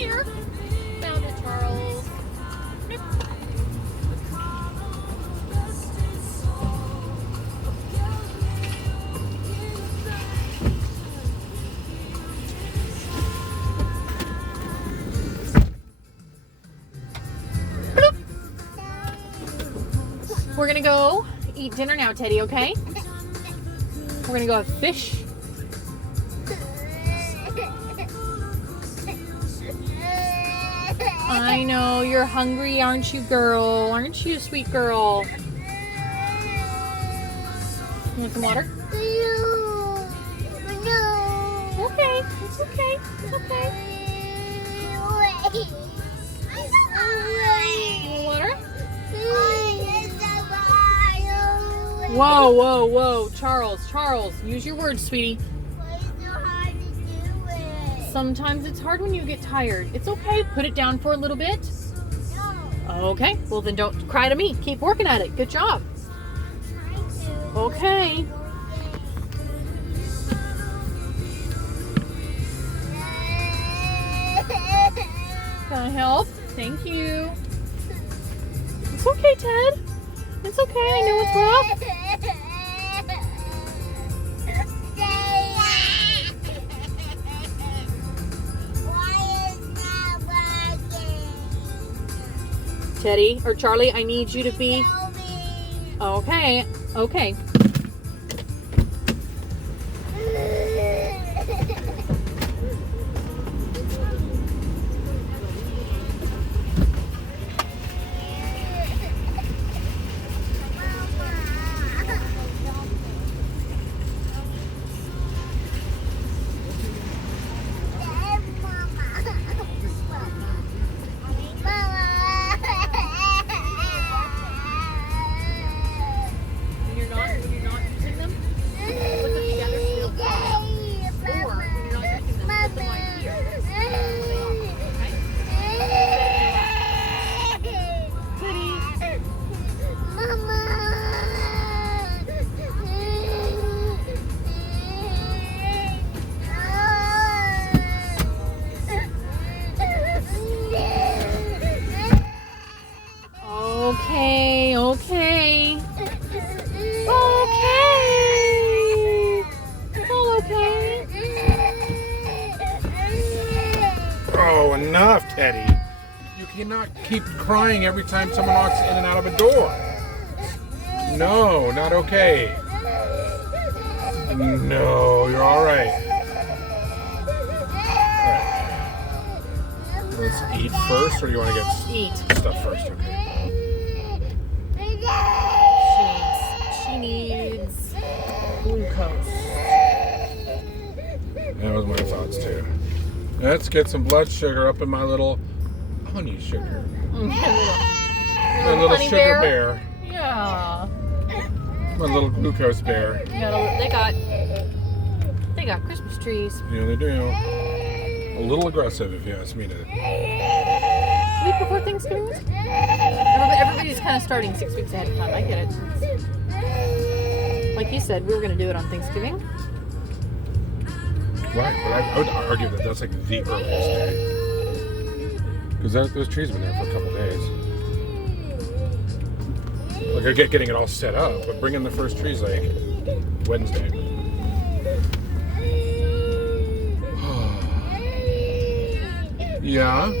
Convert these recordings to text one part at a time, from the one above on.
Here. Found it, Charles. Nope. Bloop. We're gonna go eat dinner now, Teddy, okay? We're gonna go have fish. I know, you're hungry, aren't you, girl? Aren't you, sweet girl? You want some water? Okay, it's okay, it's okay. You want water? Whoa, whoa, whoa. Charles, use your words, sweetie. Sometimes it's hard when you get tired. It's okay. Put it down for a little bit. Okay. Well, then don't cry to me. Keep working at it. Good job. Okay. Can I help? Thank you. It's okay, Ted. It's okay. I know it's rough. Teddy or Charlie, I need you to be... Okay, okay. Okay, okay. Okay. It's all okay. Oh, enough, Teddy. You cannot keep crying every time someone walks in and out of a door. No, not okay. No, you're all right. All right. Let's eat first, or do you want to get Eat. stuff first? Okay. She needs glucose. That was my thoughts too. Let's get some blood sugar up in my little honey sugar. My little Honey sugar bear. Yeah. My little glucose bear. They got Christmas trees. Yeah, they do. A little aggressive, if you ask me to. Week before Thanksgiving? Everybody's kind of starting 6 weeks ahead of time. I get it. Like you said, we were going to do it on Thanksgiving. Right, but I would argue that that's like the earliest day. Because those trees have been there for a couple days. Like, I get getting it all set up, but bringing the first trees like Wednesday. Yeah?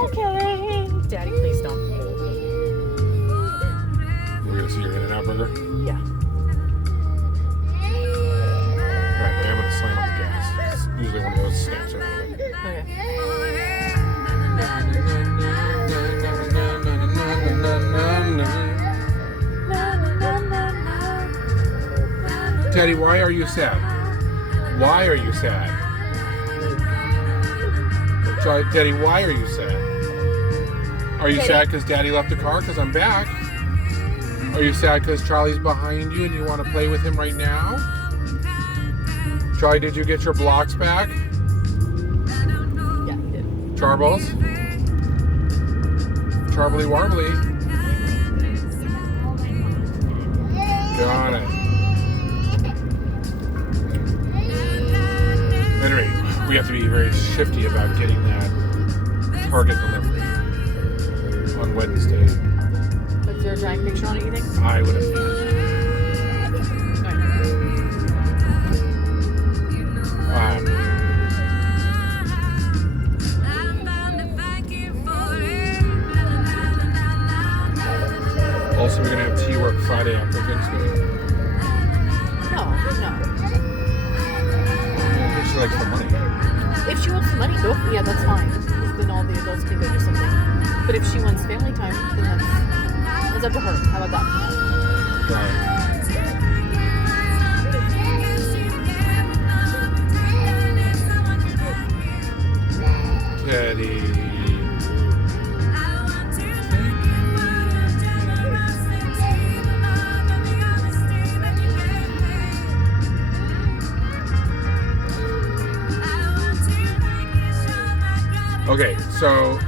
Okay. Daddy, please don't. We're going to see your In-N-Out burger? Yeah. Alright, but I'm going to slam on the gas. It's usually one of those snaps around it. Okay. Teddy, why are you sad? Why are you sad? Teddy, why are you sad? Are you sad because Daddy left the car because I'm back? Are you sad because Charlie's behind you and you want to play with him right now? Charlie, did you get your blocks back? Yeah, he did. Charbles? Charbly Warbly. Got it. Anyway, we have to be very shifty about getting that Target delivery on Wednesday. Was there a giant picture on it, you think? I would have. Also, we're gonna have tea work Friday after Thanksgiving. No. I think she likes the money. If she wants the money, go. Yeah, that's fine. Then all the adults can go do something. But if she wants family time, then that's up to her. How about that? Right. Teddy. Okay, so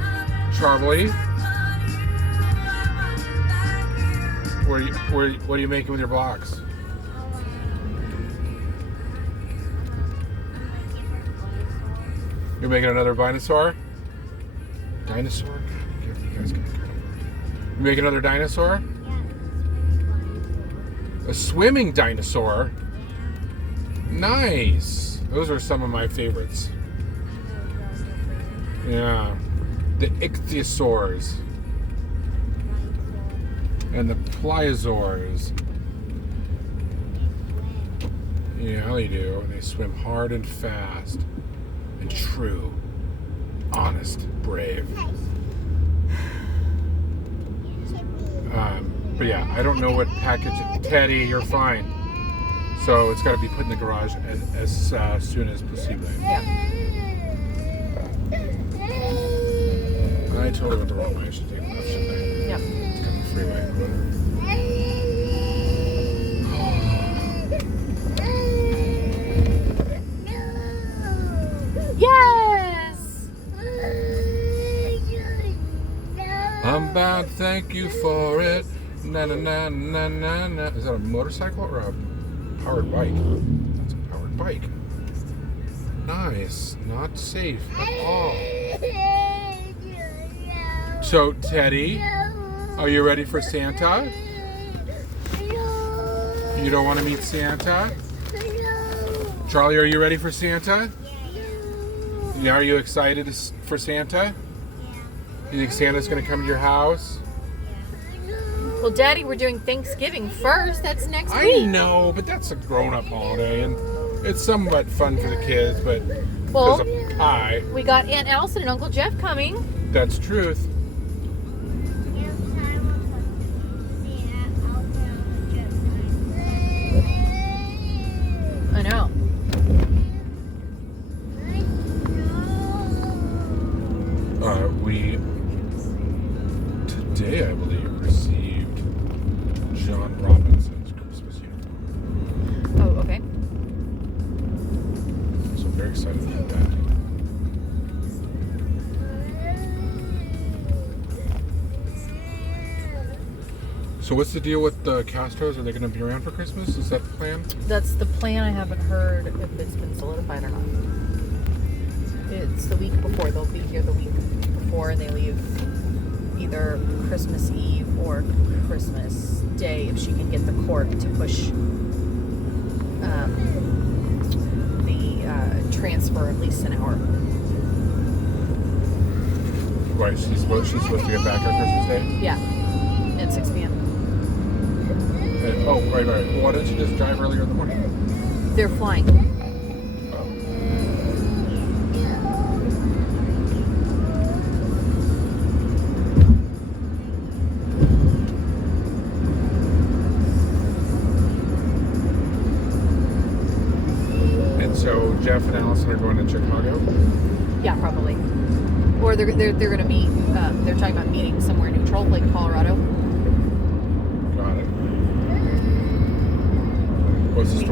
Charlie, what are you making with your blocks? You're making another dinosaur? Dinosaur? You guys gotta go. You make another dinosaur? A swimming dinosaur? Nice. Those are some of my favorites. Yeah, the ichthyosaurs and the pliosaurs. Yeah, they do. And they swim hard and fast and true, honest, brave. But yeah, I don't know what package. Teddy, you're fine. So it's got to be put in the garage as soon as possible. Yeah. I totally went the wrong way. I should take a left, shouldn't I? Yep. It's kind of a freeway. Yes! I'm bad, thank you for it. Na na na na na na. Is that a motorcycle or a powered bike? That's a powered bike. Nice. Not safe at all. So, Teddy, are you ready for Santa? You don't want to meet Santa? Charlie, are you ready for Santa? Yeah, are you excited for Santa? You think Santa's going to come to your house? Well, Daddy, we're doing Thanksgiving first. That's next I week. know, but that's a grown-up holiday, and it's somewhat fun for the kids, but Well, there's a pie. we got Aunt Allison and Uncle Jeff coming. That's truth. I know. We today, I believe, received John Robinson's Christmas uniform. Oh, okay. So I'm very excited about that. So what's the deal with the Castros? Are they going to be around for Christmas? Is that the plan? That's the plan. I haven't heard if it's been solidified or not. It's the week before. They'll be here the week before, and they leave either Christmas Eve or Christmas Day if she can get the court to push the transfer at least an hour. Right, she's supposed to get back on Christmas Day? Yeah, at 6 p.m. And, oh, right. Well, why don't you just drive earlier in the morning? They're flying. So Jeff and Allison are going to Chicago? Yeah, probably. Or they're going to meet. They're talking about meeting somewhere neutral, like Colorado. Got it. What's the story?